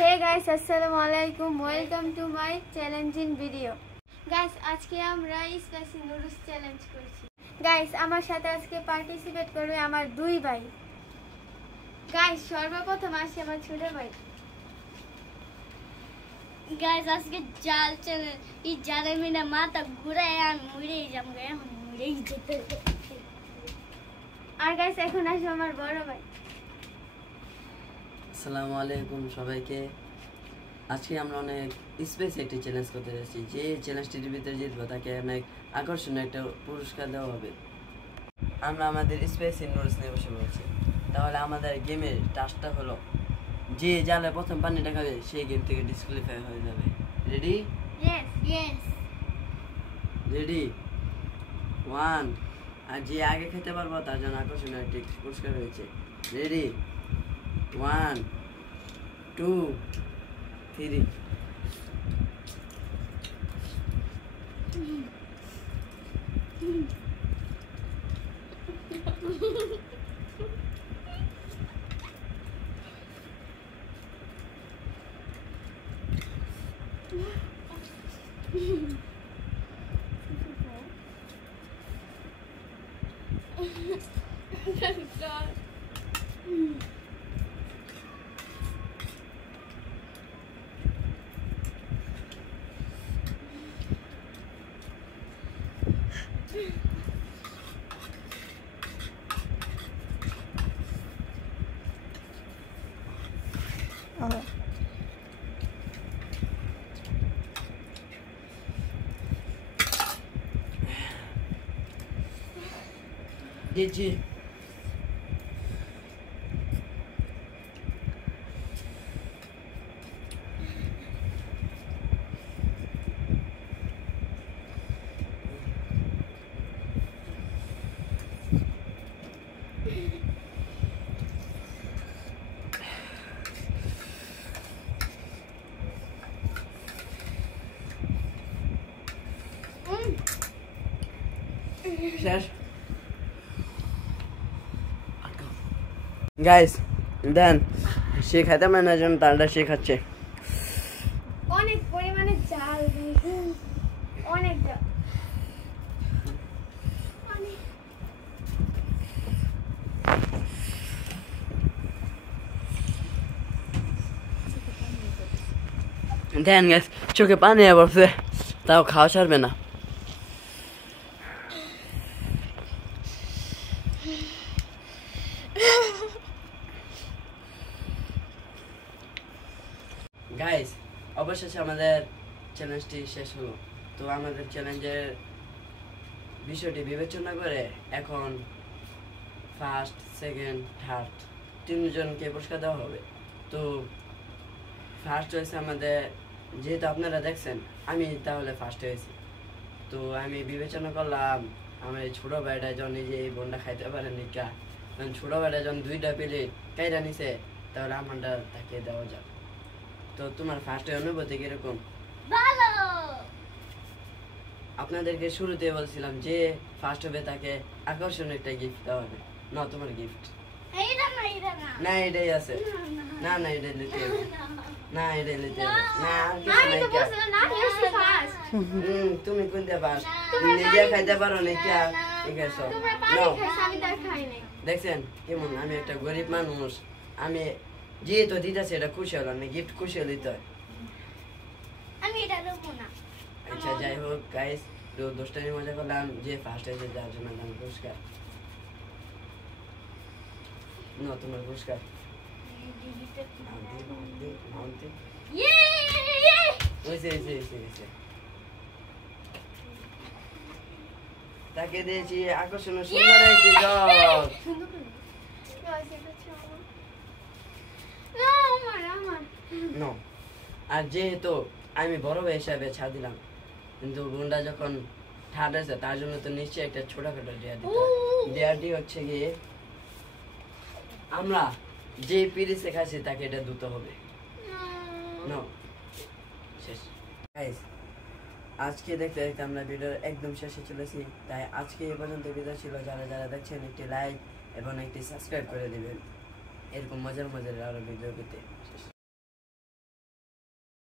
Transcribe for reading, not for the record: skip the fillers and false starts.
Hey guys, Assalamualaikum. Welcome to my challenging video. Guys, আজকে আমরা spicy noodles challenge করছি। Guys, আমার সাথে আজকে পার্টিসিপেট করবে আমার দুই ভাই। Guys, সর্বপ্রথম আসে আমার ছোট ভাই। Guys, আজকে জাল চ্যালেঞ্জ এই জালে মিনা মাথা ঘুরায় আমি মরেই যাব এখন মরেই যেতে। আর গাইস এখন আসে আমার বড় ভাই। আসসালামু আলাইকুম সবাইকে। আজকে আমরা অনেক স্পেস একটি চ্যালেঞ্জ করতে যাচ্ছি। যে চ্যালেঞ্জটির ভিতরে জিতবো তাকে অনেক আকর্ষণীয় একটা পুরস্কার দেওয়া হবে। আমরা আমাদের স্পেসি নুডলস নিয়ে বসে পড়েছি। তাহলে আমাদের গেমের টাস্কটা হলো যে জালে প্রথম পানিটা খাবে সেই গেম থেকে ডিসকোয়ালিফাই হয়ে যাবে। রেডি? Yes. রেডি? 1 আর যে আগে খেতে পারবো তার জন্য আকর্ষণীয় একটি পুরস্কার রয়েছে। রেডি? 1 2 3 দিচ্ছি। শেষ। গাইস দেন সে খাইতে পারে না জন্য তারটা সে খাচ্ছে। অনেক পরিমাণে জাল, অনেক জাল। দেন গাইস চোখে পানি পড়ছে তাও খাওয়া ছাড়বে না। গাইস অবশেষে আমাদের চ্যালেঞ্জটি শেষ হলো। তো আমাদের চ্যালেঞ্জের বিষয়টি বিবেচনা করে এখন ফার্স্ট সেকেন্ড থার্ড তিনজনকে পুরস্কার দেওয়া হবে। তো ফার্স্ট হয়েছে আমাদের, যেহেতু আপনারা দেখছেন আমি তাহলে ফার্স্ট হয়েছি। তো আমি বিবেচনা করলাম আমার এই ছোটো ভাইটা যখন নিজে এই বোনটা খাইতে পারেন নিকা, কারণ ছোটো ভাইটা যখন 2টা প্লেট কাইরা নিছে তাহলে আমারটা তাকে দেওয়া যাক। তো তোমার ফার্স্টের অনুভূতি কিরকম? ভালো। আপনাদেরকে শুরুতে বলছিলাম যে ফার্স্ট হবে তাকে আকর্ষণীয় একটা গিফট দেওয়া হবে। না তোমার গিফট না এটাই আছে। না না এটা নিতে হবে না, এটা নিতে হবে না। আর কিছু নাই কা তুমি কোনটা পাস নিজে খাইতে পারো না কা ঠিক আছে। দেখছেন কেমন আমি একটা গরিব মানুষ, আমি যেহেতু দিতেছে এটা খুশি হলাম না, গিফট খুশি হলে তো আমি এটা দেবো না। আচ্ছা যাই হোক গাইস, তো দোস্তানি মজা করলাম। যে ফার্স্ট হয়েছে যার জন্য দাম পুরস্কার। না তোমার পুরস্কার তাকে দিয়েছি আকর্ষণীয় সুন্দর একটি জগ। আর যেহেতু আমি বড় ভাই হিসাবে ছাড় দিলাম, কিন্তু বোনটা যখন থার্ড হয়েছে তার জন্য তো নিশ্চয়ই একটা ছোটখাটো ডেয়ার দিতে হবে। ডেয়ারটি হচ্ছে গিয়ে আমরা যে পিরিসে খাইছি তাকে এটা দিতে হবে। শেষ। গাইস আজকে দেখতে দেখতে আমরা ভিডিওর একদম শেষে চলেছি। তাই আজকে এই পর্যন্ত ভিডিও ছিল। যারা যারা দেখছেন একটি লাইক এবং একটি সাবস্ক্রাইব করে দিবেন এরকম মজার মজার আরো ভিডিও পেতে।